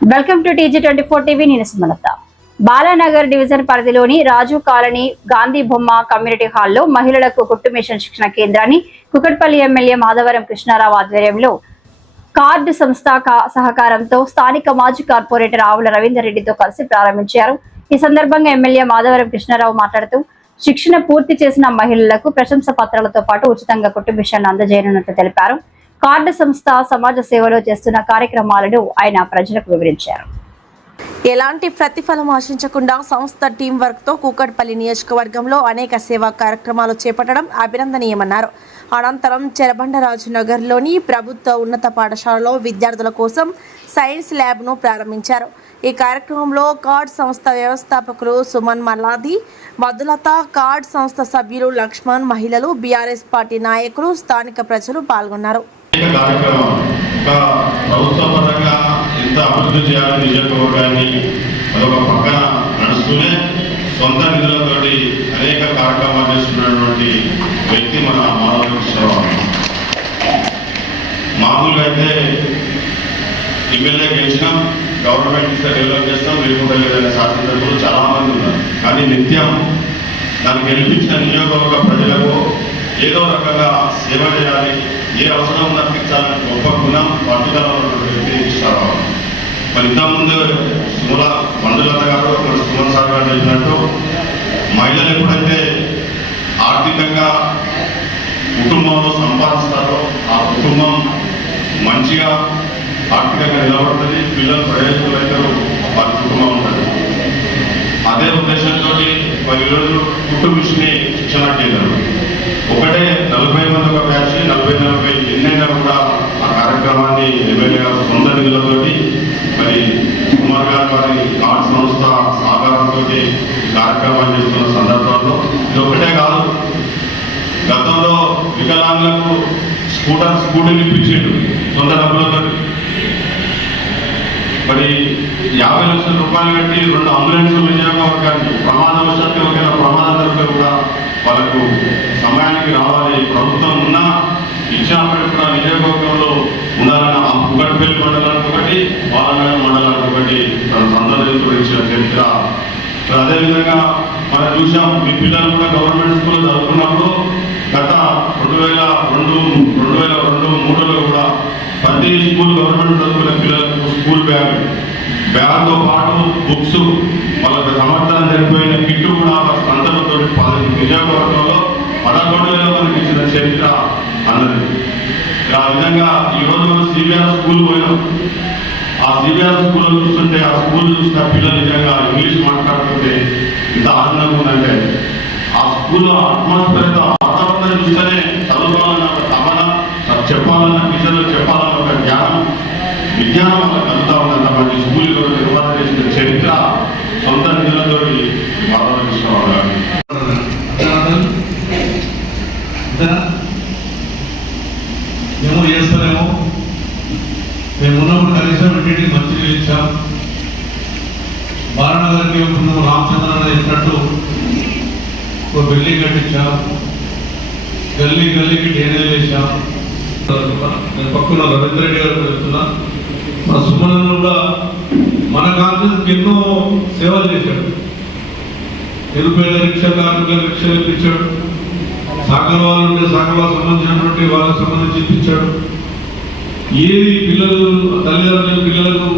Welcome to TG24 TV. నేను Sumalatha. Balanagar division పరిధిలోని రాజు colony Gandhi బొమ్మ కమ్యూనిటీ హాల్లో మహిళలకు కుట్టు మిషన్ శిక్షణ కేంద్రాన్ని కుకట్పల్లి ఎమ్మెల్యే మాధవరం కృష్ణారావు ఆధ్వర్యంలో కార్డ్ సంస్థ సహకారంతో స్థానిక మాజీ కార్పొరేటర్ ఆవుల రవీందర్ రెడ్డితో కలిసి ప్రారంభించారు. ఈ సందర్భంగా ఎమ్మెల్యే మాధవరం కృష్ణారావు మాట్లాడుతూ శిక్షణ పూర్తి చేసిన మహిళలకు ప్రశంస పత్రాలతో పాటు ఉచితంగా కుట్టు మిషన్ అందజేయనున్నట్లు తెలిపారు. కార్డు సంస్థ సమాజ సేవలో చేస్తున్న కార్యక్రమాలను ఆయన ప్రజలకు వివరించారు. ఎలాంటి ప్రతిఫలం ఆశించకుండా సంస్థ టీం వర్క్ తో కూకట్పల్లి నియోజకవర్గంలో అనేక సేవా కార్యక్రమాలు చేపట్టడం అభినందనీయమన్నారు. అనంతరం చెరబండరాజు నగర్లోని ప్రభుత్వ ఉన్నత పాఠశాలలో విద్యార్థుల కోసం సైన్స్ ల్యాబ్ను ప్రారంభించారు. ఈ కార్యక్రమంలో కార్డ్ సంస్థ వ్యవస్థాపకులు సుమన్ మల్లాది, మధులత, కార్డ్ సంస్థ సభ్యులు లక్ష్మణ్, మహిళలు, బీఆర్ఎస్ పార్టీ నాయకులు, స్థానిక ప్రజలు పాల్గొన్నారు. ప్రభుత్వ పరంగా ఇంత అభివృద్ధి చేయాలని నియోజకవర్గాన్ని అదొక పక్కన నడుస్తూనే సొంత నిధులతోటి అనేక కార్యక్రమాలు చేస్తున్నటువంటి వ్యక్తి మన మాధవ కృష్ణరావు. మామూలుగా అయితే ఎమ్మెల్యే గెలిచినాం, గవర్నమెంట్ ఇస్తే డెవలప్ చేస్తాం, లేకుండా లేదనే శాసనసభ్యులు చాలా మంది ఉన్నారు. కానీ నిత్యం దాన్ని గెలిపించిన నియోజకవర్గ ప్రజలకు ఏదో రకంగా సేవ చేయాలి, ఏ అవసరం తప్పించాలని గొప్ప గుణం పట్టుదల వ్యక్తి కృష్ణారావు. మరి ఇంతకుముందు మంజులత గారు సుమన్ సార్ గారు చెప్పినట్టు మహిళలు ఎప్పుడైతే ఆర్థికంగా కుటుంబంలో సంపాదిస్తారో ఆ కుటుంబం మంచిగా ఆర్థికంగా నిలబడుతుంది, పిల్లలు ప్రయోజకులైతారు, వారి కుటుంబం ఉంటుంది. అదే ఉద్దేశంతో మరి ఈరోజు కుటుంబ మిషన్ని శిక్షణ కేంద్రం ఒకటే 40 మంది ఒక బ్యాచ్ 40 ఎన్నైనా కూడా ఆ కార్యక్రమాన్ని ఎమ్మెల్యే గారు సొంత నిధులతోటి మరి కుమార్ గారు వారి కార్డ్ సంస్థ సహకారంతో కార్యక్రమాలు చేస్తున్న సందర్భంలో ఇది ఒకటే కాదు, గతంలో వికలాంగులకు స్కూటీలు ఇప్పించాడు సొంత డబ్బులతో. మరి 50 లక్షల రూపాయలు కట్టి 2 అంబులెన్స్లు వినియోగవర్గానికి ప్రమాదవశాత్తు ఎవరికైనా ప్రమాదం జరిగితే కూడా వాళ్ళకు సమయానికి రావాలి. ప్రభుత్వం ఉన్నా ఇచ్చినప్పటికీ కూడా నియోజకవర్గంలో ఉండాలన్న ఆ కుకట్పల్లి మండలానికి ఒకటి, బాలానగర్ మండలానికి ఒకటి తన సందర్శకులు ఇచ్చిన చరిత్ర. అదేవిధంగా మనం చూసాం, మీ పిల్లలు కూడా గవర్నమెంట్ స్కూల్ చదువుకున్నప్పుడు గత 2002-2003లో కూడా ప్రతి స్కూల్ గవర్నమెంట్ చదువుకునే పిల్లలకు స్కూల్ బ్యాగ్తో పాటు బుక్స్, వాళ్ళకి సంవత్సరం జరిగిపోయిన కిట్ కూడా సంతలతో నియోజకవర్గంలో 11,000 మందికి ఇచ్చిన చరిత్ర అన్నది. ఆ విధంగా ఈరోజు సిబిఆర్ స్కూల్ పోయినాం. ఆ సిబిఆర్ స్కూల్లో చూస్తుంటే ఆ స్కూల్ చూసిన పిల్లలు నిజంగా ఇంగ్లీష్ మాట్లాడుతుంటే ఇంత ఆనందంగా ఉందంటే, ఆ స్కూల్లో అట్మాస్ఫియర్ వాతావరణం చూస్తేనే చదువుకోవాలన్న ఒక తపన, చెప్పాలన్న టీచర్లు చెప్పాలన్న ఒక జ్ఞానం, విజ్ఞానం వాళ్ళకి కలుగుతా ఉన్నంత మంచి స్కూల్ నిర్వహణ చేసిన చరిత్ర సొంత నిధులతో మాధవ కృష్ణరావు గారు. మేము చేస్తలేము, మేము ఉన్నప్పుడు కనీసం ఇంటికి మంచి ఇచ్చాం. బాలానగర్కి ముందు రామచంద్ర చెప్పినట్టు ఒక బిల్డింగ్ కట్టించాం, గల్లీకి డ్రైనేజ్ వేసాం. నేను పక్కన రవీంద్ర రెడ్డి గారు చెప్తున్నా, మా సుమన్ కూడా మన కాన్ఫరెన్స్ ఎన్నో సేవలు చేశాడు. నిరుపేద రిక్షా కార్మికులకు రిక్షాలు ఇప్పించాడు, సాగర వాళ్ళు ఉంటే సాగర వాళ్ళకి సంబంధించినటువంటి వాళ్ళకి సంబంధించి ఇప్పించాడు. ఏది పిల్లలు తల్లిదండ్రులు పిల్లలకు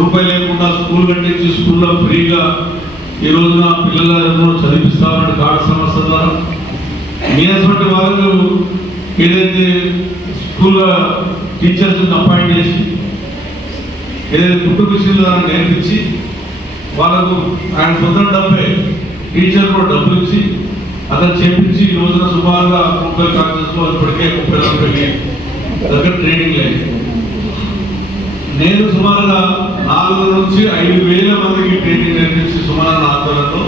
రూపాయి లేకుండా స్కూల్ కట్టించి స్కూల్లో ఫ్రీగా ఈ రోజున పిల్లలను చదివిస్తామని కార్డు సంస్థ ద్వారా మీటువంటి వాళ్ళకు ఏదైతే స్కూల్ టీచర్స్ అపాయింట్ చేసి ఏదైతే కుటుంబ విషయంలో నేర్పించి వాళ్ళకు ఆయన సొంత డబ్బే టీచర్ కూడా డబ్బులు ఇచ్చి అతను చేపించి ఈ రోజున సుమారుగా 30 కాలేజెస్ ఇప్పటికే 30-40 దగ్గర ట్రైనింగ్ లేదు. నేను సుమారుగా 4 నుంచి 5,000 మందికి ట్రైనింగ్ నేర్పించి సుమారు ఆధ్వర్యంలో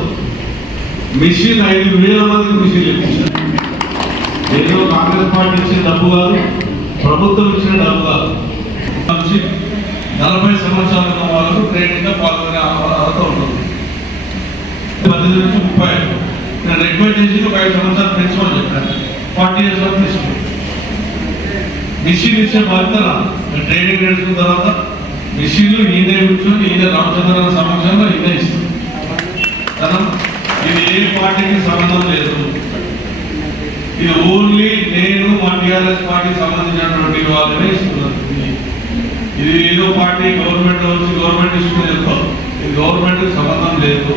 మిషన్ 5,000 మందికి మిషన్ నేర్పించాను. ఏదో కాంగ్రెస్ పార్టీ ఇచ్చిన డబ్బు కాదు, ప్రభుత్వం ఇచ్చిన డబ్బు కాదు. 40 సంవత్సరాల ఉన్న వాళ్ళకు ట్రైనింగ్ గా పాల్గొనే అర్హత ఉంటుంది. 18 నుంచి 30 నేను రిక్వెస్ట్ చేసి ఒక 5 సంవత్సరాలు పెంచుకోని చెప్పాను. 40 years వరకు తీసుకుంటాను. మిషన్ ఇచ్చే బాధ్యత ట్రైనింగ్ నేర్చుకున్న తర్వాత మిషన్లు ఈయనే కూర్చొని ఈయన రామచంద్ర సమక్షంలో ఈయన ఇస్తుంది కదా. ఇది ఏ పార్టీకి సంబంధం లేదు. ఇది ఓన్లీ నేను మా టీఆర్ఎస్ పార్టీకి సంబంధించినటువంటి వాళ్ళనే ఇస్తున్నారు. ఇది ఏదో పార్టీ గవర్నమెంట్ వచ్చి గవర్నమెంట్ ఇస్తుంది చెప్తారు. ఇది గవర్నమెంట్ సంబంధం లేదు.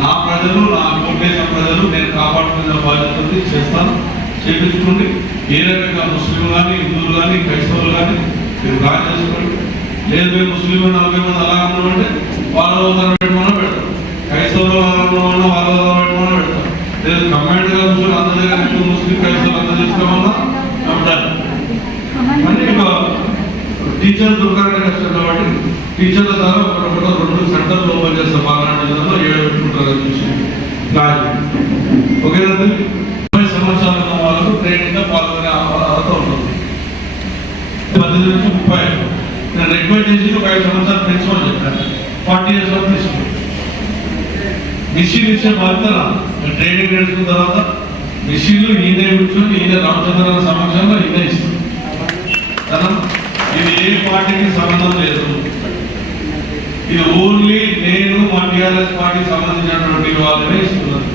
నా ప్రజలు, నా ఓటేసిన ప్రజలు నేను కాపాడుకునే బాధ్యతలు చేస్తాను. చేపించుకోండి. ఏ రకంగా ముస్లిం కానీ, హిందువులు కానీ, క్రైస్తవులు కానీ మీరు బాగా చేసుకోండి. లేదు మేము ముస్లిం 40 మంది అలా ఉన్నామంటే వాళ్ళ పెట్టమని పెడతాం. క్రైస్తవులు వాళ్ళ పెట్టమని పెడతాం. లేదు కమాండ్ గా కూర్చొని అందరి దగ్గర ముస్లిం క్రైస్తవులు అందరూ తీసుకోమన్నా ఉంటారు. అంటే ఇక టీచర్ దొరకాలంటే కష్టం కాబట్టి టీచర్ల ద్వారా ఒకటి 2 సెంటర్లు ఓపెన్ చేస్తాం. పార్లమెంట్ జిల్లాలో 7 పెట్టుకుంటారని చూసి ఓకేనా. 20 సంవత్సరాల ఉన్న వాళ్ళకు ట్రైనింగ్ గా పాల్గొనే అర్హత ఉంటుంది. 18 నుంచి 30. నేను రిక్వెస్ట్ చేసి ఒక 5 సంవత్సరాలు పెంచుకోని చెప్పాను. 40 years వరకు తీసుకుంటాను. మిషన్ ఇచ్చే బాధ్యత ట్రైనింగ్ నేర్చుకున్న తర్వాత మిషన్లు ఈయనే కూర్చొని ఈయన రామచంద్ర సమక్షంలో ఈయన ఇస్తుంది కదా. ఇది ఏ పార్టీకి సంబంధం లేదు. ఇది ఓన్లీ నేను మా టీఆర్ఎస్ పార్టీకి సంబంధించినటువంటి వాళ్ళనే ఇస్తున్నారు.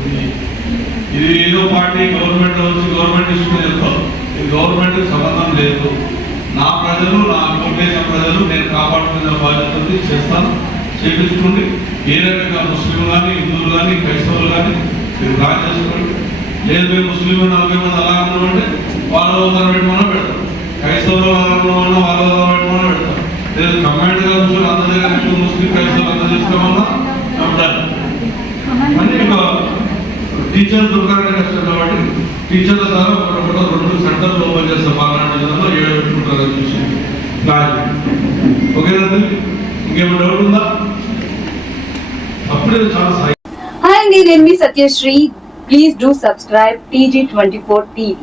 ఇది ఏదో పార్టీ గవర్నమెంట్ వచ్చి గవర్నమెంట్ ఇస్తుంది చెప్తారు. ఇది గవర్నమెంట్ సంబంధం లేదు. నా ప్రజలు, నా ఓటేసిన ప్రజలు నేను కాపాడుకునే బాధ్యతలు చేస్తాను. చేపించుకోండి. ఏ రకంగా ముస్లిం కానీ, హిందువులు కానీ, క్రైస్తవులు కానీ మీరు బాగా చేసుకోండి. లేదు మేము ముస్లిం 40 మంది అలా ఉన్నామంటే వాళ్ళ పెట్టమని పెడతాం. క్రైస్తవులు వాళ్ళ పెట్టమని పెడతాం. లేదు కమాండ్ గా కూర్చొని అందరి దగ్గర ముస్లిం క్రైస్తవులు అందరూ తీసుకోమన్నా ఉంటారు. అంటే ఇక టీచర్ దొరకాలంటే కష్టం కాబట్టి టీచర్ల ద్వారా ఒకటి 2 సెంటర్లు ఓపెన్ చేస్తాం. పార్లమెంట్ జిల్లాలో 7 పెట్టుకుంటారని చూసి ఓకేనా. ఇంకేమైనా డౌట్ ఉందా? అప్పుడే చాలా సాయి. Hi, నేను మీ Satyasri. Please do subscribe TG24 TV.